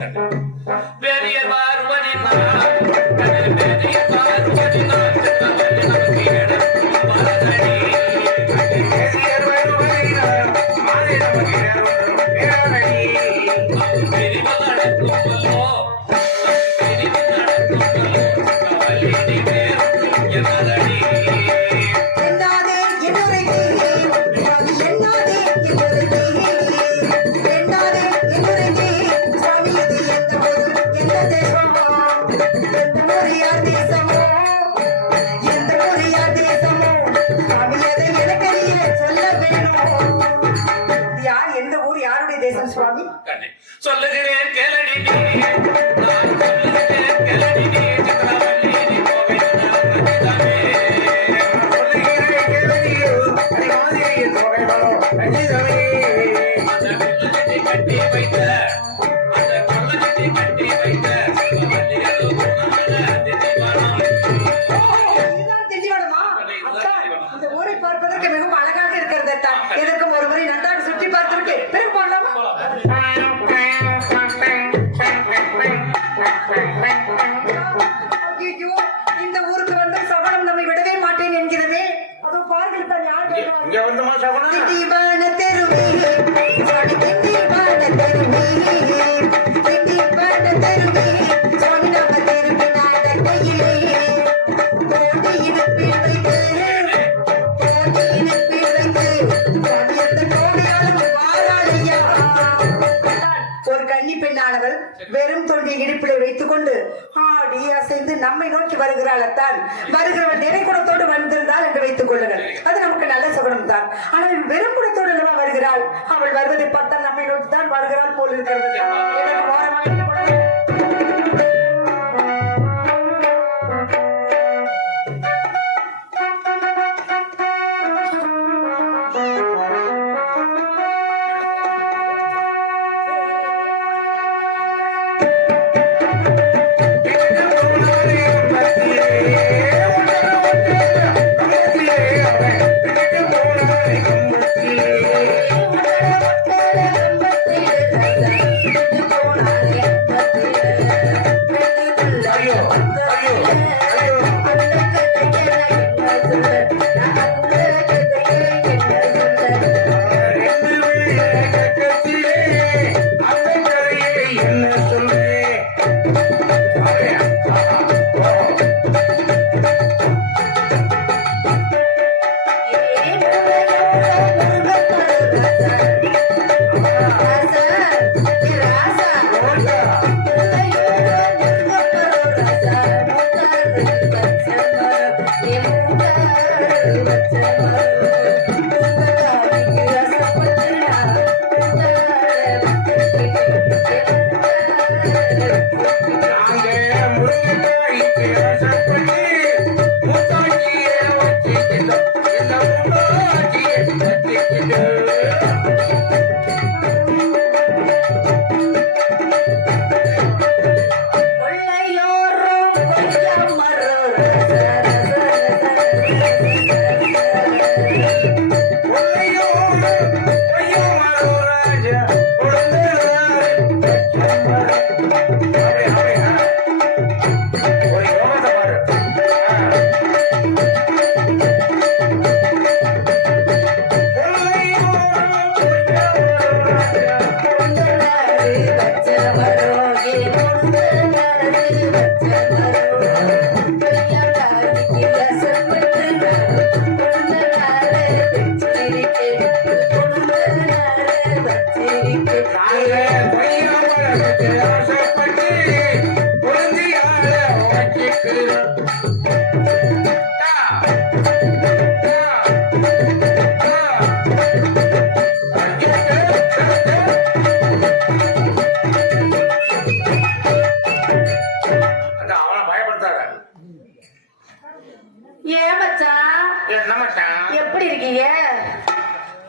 Dale. நான் இடுப்பிலே வைத்துக் கொண்டு ஆடி அசைந்து நம்மை நோக்கி வருகிறாள்தான் வருகிறவன் வருகிறவள் நிறை குடத்தோடு என்று வைத்துக் கொள்ளுங்கள். அது நமக்கு நல்ல சுகனம் தான். ஆனால் வெறும் குடத்தோடு அல்லவா வருகிறாள்? அவள் வருவதை பார்த்தால் நம்மை நோக்கி தான் வருகிறாள் போல் இருக்கிறது. எனக்கு ஓரமாக ஏன் மச்சான் என்ன மச்சான் எப்படி இருக்கீங்க?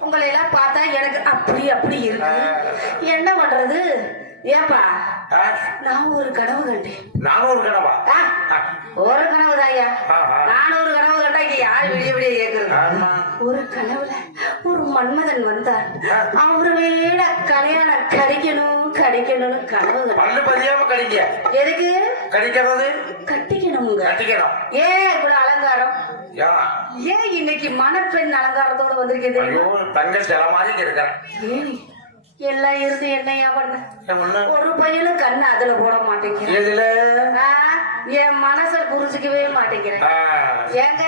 உங்களை எல்லாம் பார்த்தா எனக்கு அப்படி அப்படி இருக்கு. என்ன பண்றது? ஏப்பா? நான் ஒரு கனவு கண்டேன். நானும் ஒரு கனவா? ஒரு கனவு தாயா. நான் ஒரு கனவு கண்டா இங்க யாரு விடிய விடிய கேக்குறது. ஒரு கனவுல ஒரு மன்மதன் வந்தார். அவர் வேட கல்யாணம் கழிக்கணும்னு கடிக்கணும்னு கனவு கண்டேன். பல்லு பதியாம கடிக்க. எதுக்கு? கடிக்கிறது? கட்டிக்கணுமுங்க கட்டிக்கணும். ஏன் இவ்வளவு அலங்காரம்? ஏன் ஏன் இன்னைக்கு மணப்பெண் அலங்காரத்தோட ஐயோ தெரியுமா தங்க சில மாதிரி இருக்கிறேன். எல்லாம் இருந்து என்னையா பண்ண? ஒரு பையனும் கண்ணு அதுல போட மாட்டேங்கிறேன். என் மனச புரிஞ்சுக்கவே மாட்டேங்கிறேன். ஏங்க?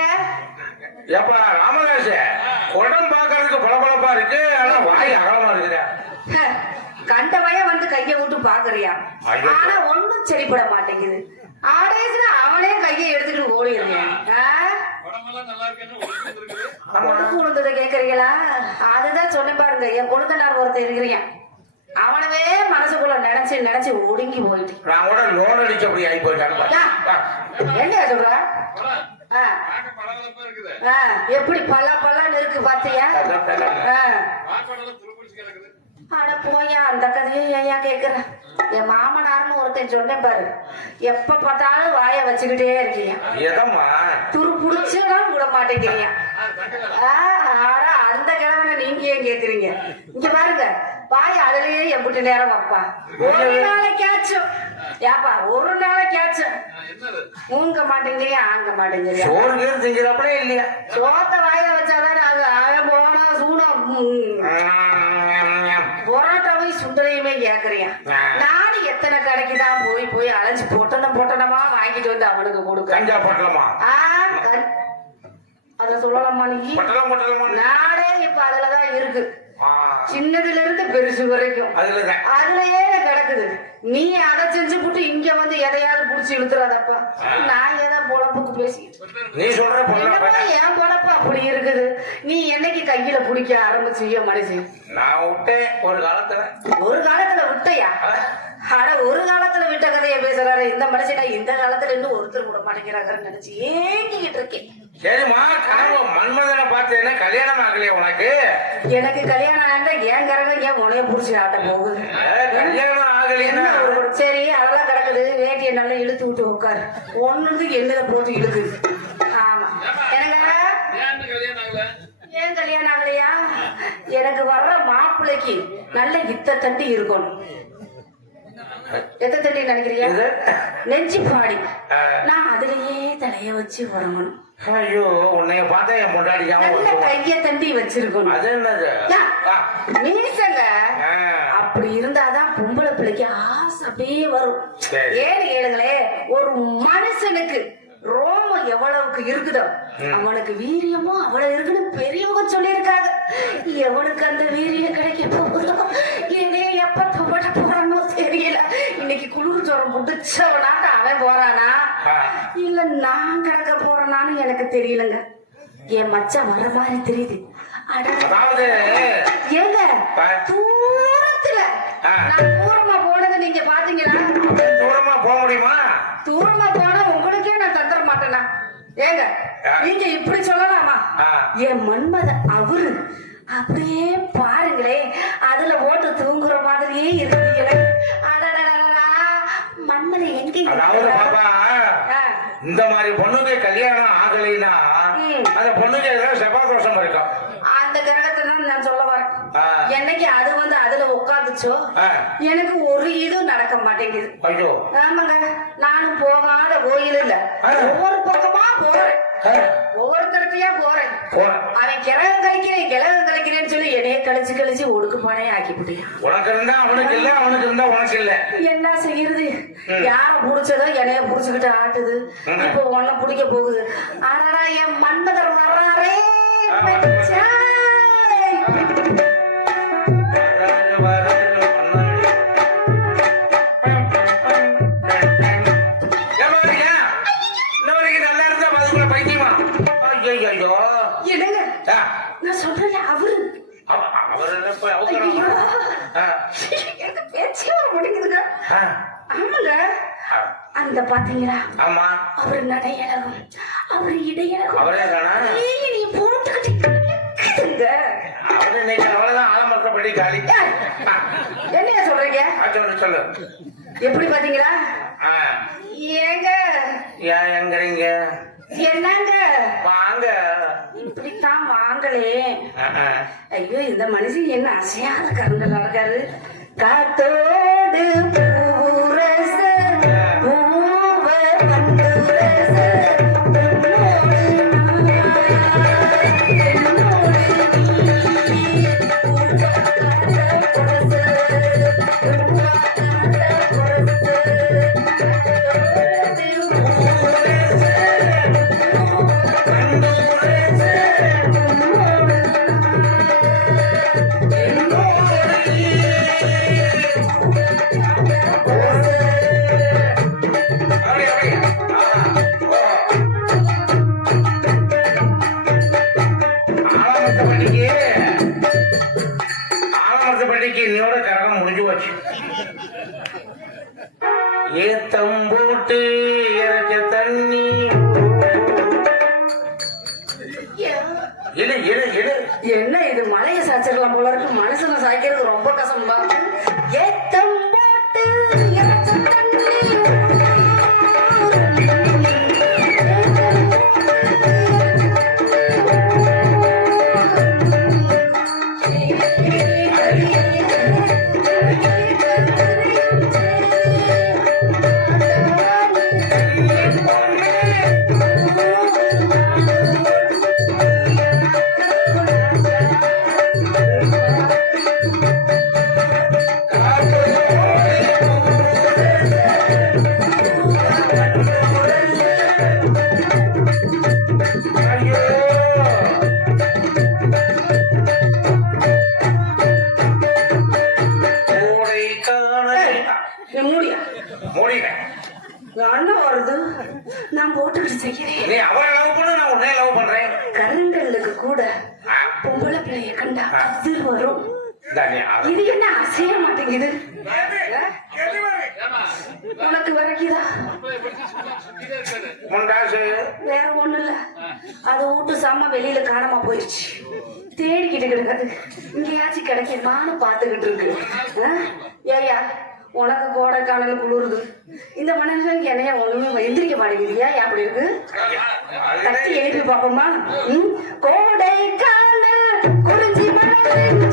ஏப்பா ராமதாஸ் குடம் பாக்குறதுக்கு பளபளப்பா இருக்கு ஆனா வாய் அகலமா இருக்குதா. ஹ, கண்ட பையன் வந்து கைய விட்டு பாக்குறியா. ஆனா ஒண்ணும் சரிப்பட மாட்டேங்குது. ஆடேஸ்ல அவனே கையை எடுத்துட்டு ஓடிடுறேன் உழுந்ததை கேக்குறீங்களா? அதுதான் சொன்னேன் பாருங்க என் குழந்தனார் ஒருத்தர் இருக்கிறீங்க. அவனவே மனசுக்குள்ள நினைச்சு நினைச்சு ஒடுங்கி போயிட்டு. நான் கூட லோன் அடிச்சபடி ஆகி போயிட்டாங்க என்ன சொல்ற? ஆ. ஆ, எப்படி பல்ல பல்லன்னு இருக்கு பாத்தியா? ஆ. அட போயா அந்த கதையை ஏயா கேக்குற? என் மாமனார்னு ஒருத்தன் சொன்னேன் பாரு. எப்ப பார்த்தாலும் வாய வச்சுக்கிட்டே இருக்கீங்க துரு புடிச்சுதான் விட மாட்டேங்கிறீங்க ஆனா அந்த கிழவனை நீங்க ஏன் கேக்குறீங்க? இங்க பாருங்க வாய அதுலயே எம்பிட்டு நேரம் வைப்பா. ஒரு நாளைக்காச்சும். ஏப்பா ஒரு நாளைக்காச்சும். ஊங்க மாட்டேங்கிறீங்க ஆங்க மாட்டேங்கிறீங்க சோறு கீழ் திங்கிறப்படே இல்லையா? சோத்த வாயில வச்சாதான் நாங்க அவன் போனா சூடம் பொரோட்டாவை சுண்டலையுமே கேக்குறியா? ஆ. நானும் எத்தனை கடைக்கு தான் போய் போய் அலைஞ்சு பொட்டணம் பொட்டணமா வாங்கிட்டு வந்து அவனுக்கு கொடுக்க? கஞ்சா பட்டலமா அத சொல்லலாமா நீ? நாடே இப்ப அதுலதான் இருக்கு. சின்னதுல இருந்து பெருசு வரைக்கும். அதுலயே கிடக்குது. நீ அதை செஞ்சு போட்டு இங்க வந்து எதையாவது புடிச்சு இழுத்துறாதப்பா. நான் ஏதோ பொழப்புக்கு இருக்கேன். நீ சொல்ற என்னப்பா அப்படி இருக்குது? நீ என்னைக்கு கையில பிடிக்க ஆரம்பிச்சிய மனுஷன் நான் விட்டேன். ஒரு காலத்துல. ஒரு காலத்துல விட்டையா? அட. ஒரு காலத்துல விட்ட கதையை பேசுறாரு. இந்த மனுஷனா இந்த காலத்துல இன்னும் ஒருத்தர் விட மாட்டேங்கிறாங்கன்னு நினைச்சு ஏங்கிக்கிட்டு இருக்கேன். சரிம்மா கனவு மன்மதனை பார்த்து என்ன கல்யாணம் ஆகலையா உனக்கு? எனக்கு கல்யாணம் ஆண்டா ஏன் கரகம் ஏன் உனைய புடிச்சு ஆட்ட போகுது. கல்யாணம் ஆகலைன்னா. சரி அதெல்லாம் கிடக்குது. வேட்டியை நல்லா இழுத்து விட்டு உட்காரு. ஒண்ணுது என்னத போட்டு இழுக்குது ஆமா. எனக்கு ஏன் கல்யாணம் ஆகலையா எனக்கு வர்ற மாப்பிள்ளைக்கு நல்ல இத்த தண்டி இருக்கணும். எத்த தண்டி நினைக்கிறியா? நெஞ்சு பாடி. நான் அதுலயே தலைய வச்சு வரணும் ஐயோ உன்னைய பார்த்தா என் நல்ல கைய தண்டி வச்சிருக்கணும். அது என்னது? மீசங்க. அப்படி இருந்தாதான் பொம்பளை பிள்ளைக்கு ஆசை அப்படியே வரும். ஏன்னு கேளுங்களே ஒரு மனுஷனுக்கு ரோமம் எவ்வளவுக்கு இருக்குதோ அவனுக்கு வீரியமும் அவ்வளவு இருக்குன்னு பெரியவங்க சொல்லியிருக்காங்க. எவனுக்கு அந்த வீரியம் கிடைக்க போகுதோ என்னைய எப்ப துவட்ட போறானோ தெரியல. இன்னைக்கு குளிர் ஜுரம் முடிச்சவனாட்ட அவன் போறானா. இல்ல நான் கிடக்க போறேனான்னு எனக்கு தெரியலங்க. என் மச்சான் வர மாதிரி தெரியுது. அதாவது ஏங்க. தூரத்துல. நான் தூரமா போனதை நீங்க பாத்தீங்களா? தூரமா போக முடியுமா தூரமா போனா உங்களுக்கே நான் தந்துட மாட்டேனா ஏங்க. நீங்க இப்படி சொல்லலாமா. என் மன்மத அவரு அப்படியே பாருங்களேன் அதுல போட்டு தூங்குற மாதிரியே இருக்குங்களே மன்மத எங்க அதாவது? பாப்பா. இந்த மாதிரி பொண்ணுக்கு கல்யாணம் ஆகலைன்னா. அந்த பொண்ணுக்கு ஏதாவது செவ்வாய் தோஷம் இருக்கும் அந்த கிரகத்தை தான் நான் சொல்ல வரேன் ஆ. என்னைக்கு அது வந்து அதுல உட்காந்துச்சோ. எனக்கு ஒரு இதுவும் நடக்க மாட்டேங்குது. ஐயோ. ஆமாங்க நானும் போகாத கோயில் இல்ல. ஒவ்வொரு பக்கமா போறேன். ஆ, ஒவ்வொரு தடத்தையா போறேன். அவன் கிழங்கு கழிக்கிறேன் கிழங்கு கழிக்கிறேன்னு சொல்லி என்னைய கழிச்சு கழிச்சு ஒடுக்கு பானையை ஆக்கிவிட்டியா உனக்கு இருந்தா அவனுக்கு இல்ல அவனுக்கு இருந்தா உனக்கு இல்ல. என்ன செய்யறது. யார புடிச்சதோ என்னைய புடிச்சுக்கிட்டு ஆட்டுது. இப்ப உன்ன பிடிக்க போகுது. ஆனா என் மன்மதர் வர்றாரே பாத்தீங்களா ஆமா. அவர் நடையழகும். அவர் இடையழகும். அவரே நீ போட்டுக்கிட்டு. அவரு இன்னைக்கு அவ்வளவுதான் காலி. என்னையா சொல்றீங்க? சொல்லு சொல்லு. எப்படி பாத்தீங்களா? ஏங்க. ஏன் எங்கறீங்க என்னங்க? வாங்க. இப்படித்தான் ஆ. ஐயோ இந்த மனுஷன் என்ன அசையாத கருங்கலா இருக்காரு. காத்தோடு இன்னையோட கரகம் முடிஞ்சு போச்சு. ஏத்தம் போட்டு இறச்ச தண்ணி. என்ன இது? மலையை சாச்சிடலாம் போல இருக்கு. மனுஷனை சாய்க்கிறது ரொம்ப கஷ்டமா ஏத்தம் போயிடுச்சு. தேடிக்கிட்டு கிடக்குது. இங்கேயாச்சும் கிடைக்குமான்னு பார்த்துக்கிட்டு இருக்கு. ஆ? ஏய்யா உனக்கு கோடைக்கானல் குளிருது. இந்த மனுஷனுக்கு என்னையா ஒண்ணுமே எந்திரிக்க மாட்டேங்குது ஏன் அப்படி இருக்கு? தட்டி எழுப்பி பார்ப்போமா? ம்? கோடைக்கானல் குறிஞ்சி மலரின்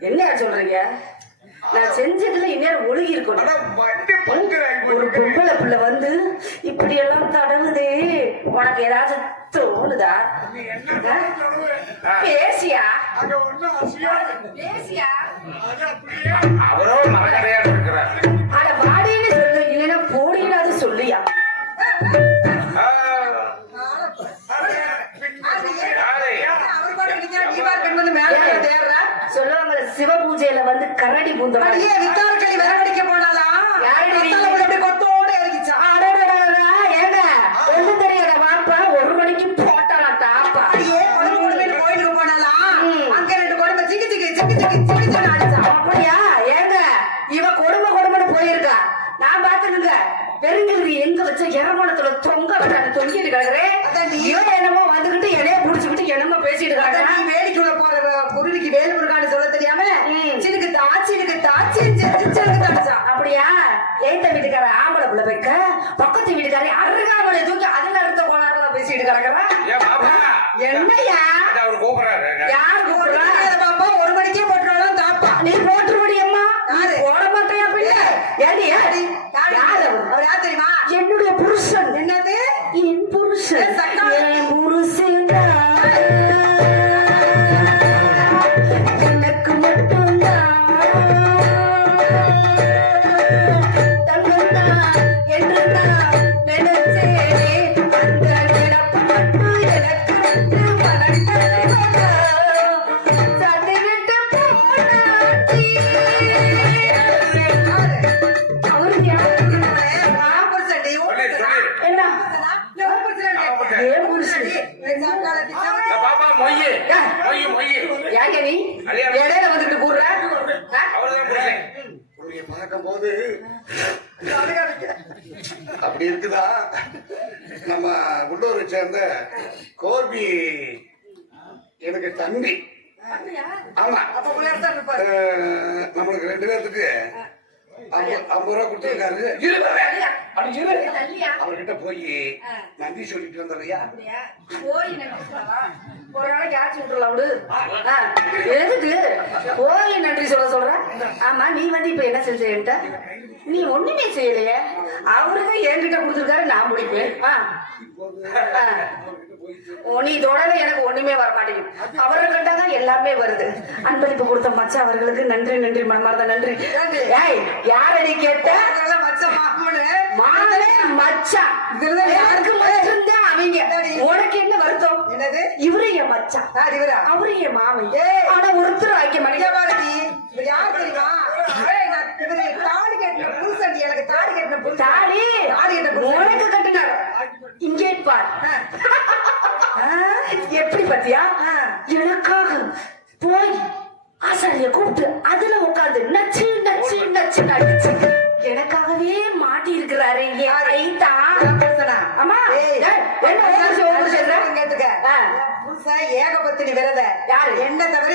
என்ன சொல்றீங்க? நான் செஞ்சதுல இந்நேரம் ஒழுகி இருக்கணும் ஒரு. பொம்பளை புள்ள வந்து இப்படி எல்லாம் தடவுதே. உனக்கு ஏதாச்சும் தோணுதா? பேசியா. பேசியா? அவரோ மரக்கடையாட்டு இருக்கிறார். சிவ பூஜையில வந்து கரடி பூந்த மாதிரி. யாரடி அடடடடடா, ஏங்க, ஒண்ணும் தெரியாத வாப்பா, ஒரு மணிக்கு போட்டானா டாப்பா. அப்படியா? ஏங்க இவ கொடுமை கொடுமைன்னு போயிருக்கா. நான் பாத்துனுங்க பெருங்கிருதி எங்க வச்ச இறமணத்துல தொங்க விட்டாங்க தொங்கிட்டு நீ- இவன் என்னமோ வந்துகிட்டு இடையே புடிச்சுக்கிட்டு என்னமோ பேசிட்டு நீ வேடிக்கையுள்ள போற குருவிக்கு வேல் முருகான்னு சொல்ல தெரியாம ம். சினுக்கு தாச்சி எனக்கு தாச்சி சினுக்கு தாச்சான் அப்படியா? ஏத்த வீட்டுக்கார ஆம்பளை பிள்ளை வைக்க பக்கத்து வீட்டுக்காரே அருகாமலை தூக்கி அதுல இருந்த கோளாறுல பேசிட்டு அவர் கூப்பிடுறாரு. யார் கூப்பிடுறா? பாப்பா ஒரு மணிக்கே போட்டுருவாலும் தாப்பா. நீ Yes, பணத்துக்கு ஐம்பது ரூபா கொடுத்துருக்காரு. அவர்கிட்ட போய் நன்றி சொல்லிட்டு வந்துடுறியா? போய் ஒரு நாளைக்கு ஆச்சு விட்டுலாம் விடு. எதுக்கு? போய் நன்றி சொல்ல சொல்ற? ஆமா நீ வந்து இப்ப என்ன செஞ்ச நீ ஒண்ணுமே செய்யலையே. அவருதான் என்கிட்ட கொடுத்துருக்காரு நான் முடிப்பேன். ஆ. ஓ நீ தொடர எனக்கு ஒண்ணுமே வர மாட்டேங்குது அவர்கள்ட்ட தான் எல்லாமே வருது. அன்பளிப்பு கொடுத்த மச்சா அவர்களுக்கு நன்றி நன்றி மனமார்ந்த நன்றி. ஏய் யார நீ கேட்ட மாமனே. மச்சான். யாருக்கு மட்டும்தான் அவங்க. உனக்கு என்ன வருத்தம்? என்னது? இவரு என் மச்சான். இவரா? அவரு என் மாமன். ஆனா ஒருத்தர் வைக்க மாட்டேன் யார் தெரியுமா? எனக்கு தாடி கட்டின புதுசண்டி எனக்கு தாடி கேட்டு புதுசா பாத்தியா? எனக்காக போய் ஆசாரிய கூப்பிட்டு அதுல உட்காந்து நச்சு நச்சு நச்சு நடிச்சு. எனக்காகவே மாட்டி இருக்கிறாரு ஆமா ஏகபத்தினி விரத யாரு? என்ன தவறி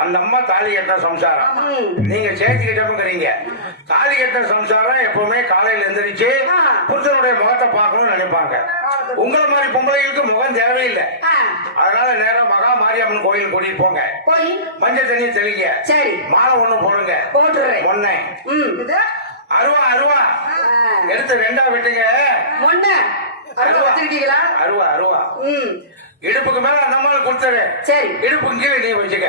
அந்த அம்மா தாலி கட்ட சம்சாரம். நீங்க சேர்த்து கிட்டப்பங்கிறீங்க தாலி கட்ட சம்சாரம் எப்பவுமே காலையில எந்திரிச்சு புருஷனுடைய முகத்தை பார்க்கணும்னு நினைப்பாங்க. உங்களை மாதிரி பொம்பளைகளுக்கு முகம் தேவையில்லை. அதனால நேரம் மகா மாரியம்மன் கோயில் கூட்டிட்டு போங்க. மஞ்ச தண்ணி தெளிங்க. மாலை ஒண்ணு போடுங்க. ஒன்னு அருவா அருவா. எடுத்து ரெண்டா விட்டுங்க. அருவா அருவா. அருவா இடுப்புக்கு மேல நம்மால கொடுத்தாரு சரி. இடுப்புக்கு கீழே நீ வச்சுக்க.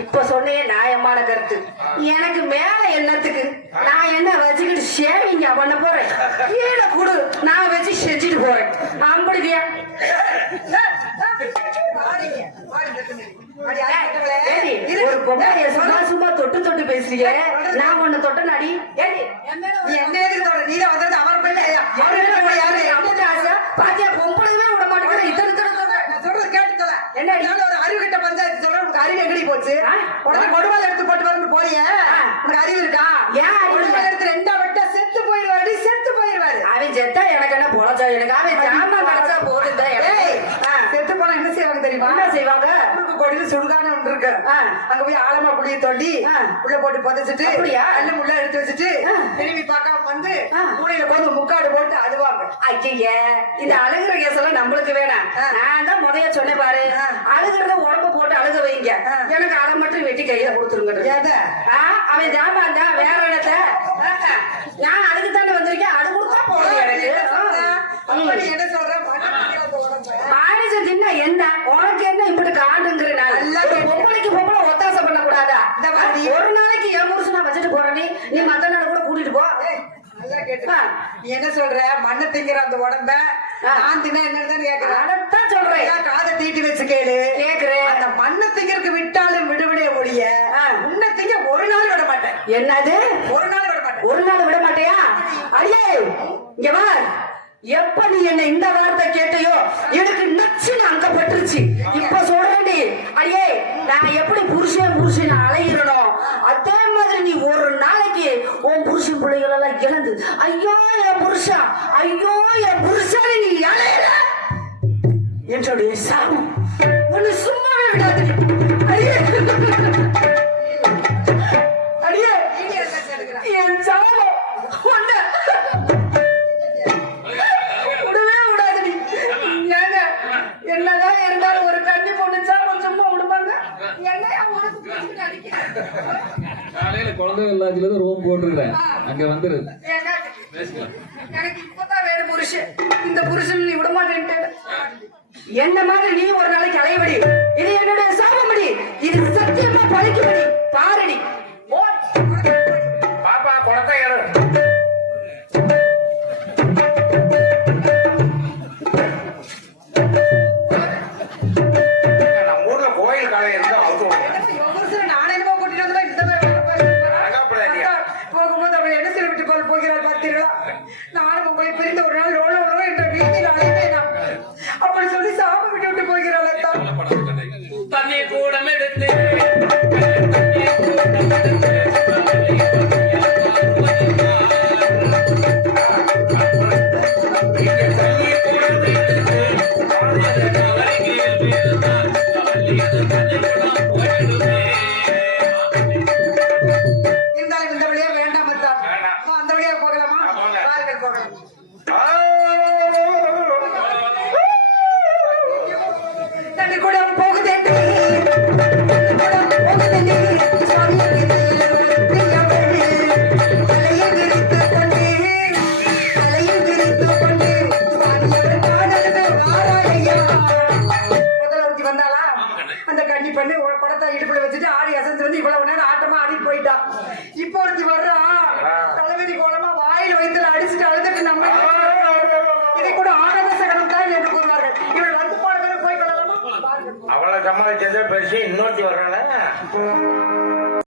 இப்ப சொன்னே நியாயமான கருத்து. எனக்கு மேல என்னத்துக்கு? நான் என்ன வச்சுக்கிட்டு ஷேவிங் பண்ண போறேன்? கீழே கொடு. நான் வச்சு செஞ்சுட்டு போறேன். அம்படிக்கியா ஒரு பொம்மைய சும்மா தொட்டு தொட்டு பேசுறீங்க. நான் ஒண்ணு தொட்ட நாடி. என்ன நீதான் வந்து உடனே கொடுவாள் எடுத்து போட்டு வரணும் போறிய. உனக்கு அறிவு இருக்கா ஏன்? கொடுவாள் எடுத்து ரெண்டா வெட்ட செத்து போயிருவாரு செத்து போயிருவாரு அவன் செத்தா எனக்கு என்ன பொழச்சா எனக்கு அவன் ஜாமான் கிடைச்சா போதும். செத்து போனா என்ன செய்வாங்க தெரியுமா என்ன செய்வாங்க கோடியில் சுடுகாடு ஒன்று இருக்கு. அங்க போய் ஆழமா புளிய தோண்டி. உள்ள போட்டு புதைச்சிட்டு? கல்லு முள்ள எடுத்து வச்சுட்டு. திரும்பி பார்க்காம வந்து ஆ. மூலையில கொஞ்சம் முக்காடு போட்டு அழுவாங்க ஐயே இந்த அழுகுற கேஸ் எல்லாம் நம்மளுக்கு வேணாம். நான் தான் முதைய சொன்னேன் பாரு. அழுகுறத உடம்ப போட்டு அழுக வைங்க ஆ. எனக்கு அதை மட்டும் வெட்டி கையில கொடுத்துருங்க அவன் ஜாமான் தான் வேற ஆ. நான் அழுகுத்தானே வந்திருக்கேன் அழு கொடுத்தா போதும் எனக்கு என்ன சொல்ற? அப்ப நீ ம். என்ன சொல்ற மண்ணு அந்த உடம்பு. மானிச தின்ன என்ன உனக்கு என்ன இப்படி காண்டுங்கிற. பொம்பளைக்கு பொம்பளை ஒத்தாசை பண்ண கூடாதா. ஒரு நாளைக்கு என் புருஷனா வச்சுட்டு போற நீ மத்த நாள் கூட கூட்டிட்டு போ. நீ என்ன சொல்ற மண்ணு திங்கிற அந்த உடம்ப. நான் தின்ன என்னன்னு கேக்குறேன் அதைத்தான் சொல்றேன் காதை தீட்டி வச்சு கேளு கேக்குறேன் அந்த மண்ணை திங்கிறதுக்கு விட்டாலும் விடுவிடே ஒழிய ஆ. உன்னை திங்க ஒரு நாள் விட மாட்டேன் என்னது? ஒரு நாள் விட மாட்டேன். ஒரு நாள் விட மாட்டியா? அடியே இங்க வா. எப்ப நீ என்ன இந்த வார்த்தை கேட்டையோ எனக்கு நச்சுன்னு அங்க பட்டுருச்சு இப்ப சொல்றேன்டி. அடியே நான் எப்படி புருஷன் புருஷன் அலைகிறனோ அதே மாதிரி நீ ஒரு நாளைக்கு உன் புருஷன் பிள்ளைகள் எல்லாம் இழந்து ஐயோ என் புருஷன் ஐயோ என் புருஷன் நீ அலையிற? என்னுடைய சாபம் உன்னை சும்மாவே விடாது காலையில குழந்தை இல்லாததுல தான் ரூம் போட்டிருக்கிறேன். அங்க வந்துரு. எனக்கு இப்பதான் வேற புருஷன். இந்த புருஷன் நீ விட மாட்டேன்ட்டு. என்ன மாதிரி நீ ஒரு நாளைக்கு அலையபடி? இது என்னுடைய சாபமடி. இது சத்தியமா பழிக்கும்படி